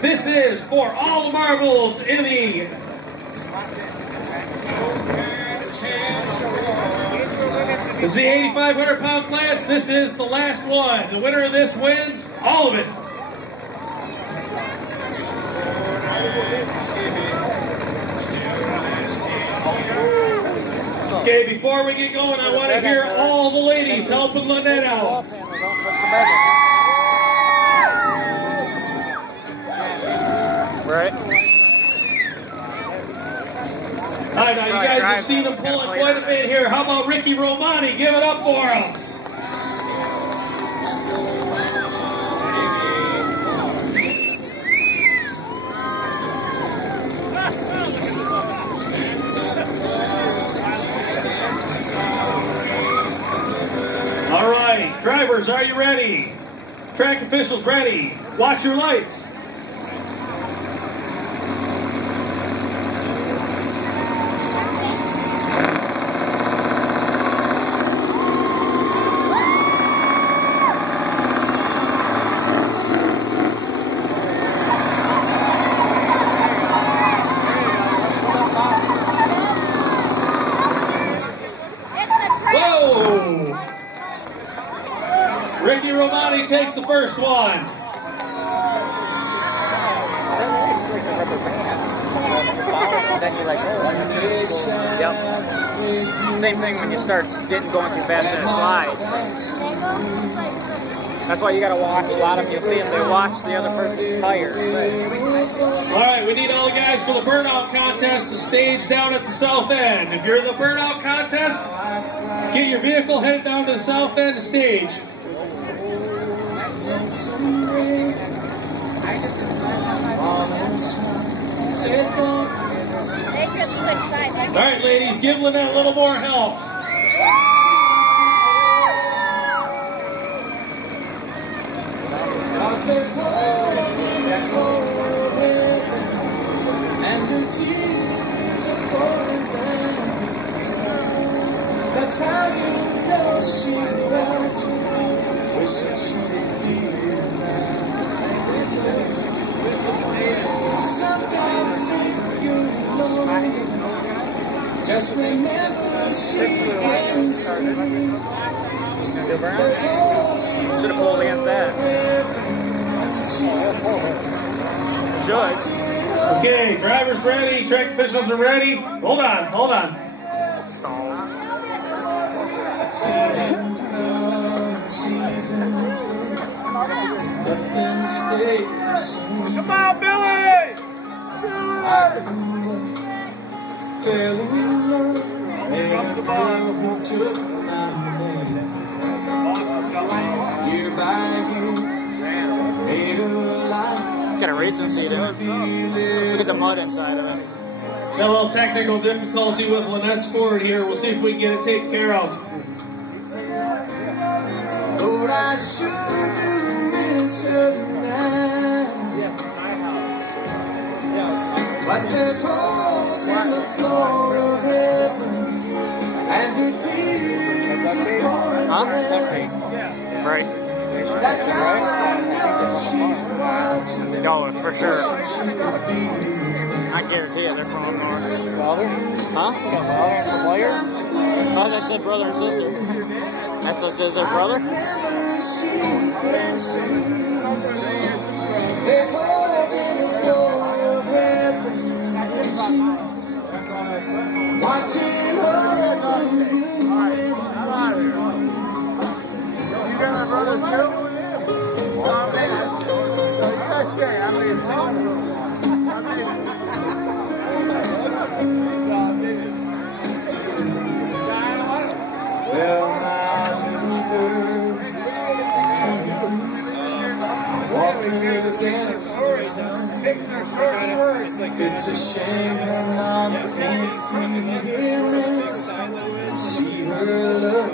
This is for all the marbles in the This is the 8,500-pound class. This is the last one. The winner of this wins all of it. Okay, before we get going, I want to hear all the ladies helping Lynette out. Right. All right, now you guys have seen him pulling quite a bit here. How about Ricky Romani? Give it up for him. All right, drivers, are you ready? Track officials ready. Watch your lights. Ricky Romani takes the first one. Yep. Same thing when you start going too fast in a slide. That's why you gotta watch. A lot of them, you'll see them, they watch the other person's tires. Alright, we need all the guys for the burnout contest to stage down at the south end. If you're in the burnout contest, get your vehicle headed down to the south end of the stage. Alright, ladies, give Lynette a little more help. That's how you know she's about to wish that she was here now. Sometimes if you're alone, just remember she can see. Should have pulled against that. Should. Okay, drivers ready, track officials are ready. Hold on. Come on, Billy! Got a racing seat in it. Look at the mud inside of it. Got a little technical difficulty with Lynette's Ford here. We'll see if we can get it taken care of. What I should do is but there's holes in the floor of heaven, and your tears are pouring rain. Right. That's how I know she's watching. Oh, for sure. I guarantee you they're from up north. Father? Huh? The player? Oh, they said brother and sister. That's what says their brother? There's holes in the floor of heaven, watching her. You got my brother too? Oh man, you guys stay. I'm leaving. Well, my little bird, walking through the dance. It's a shame I'm not here. See her love.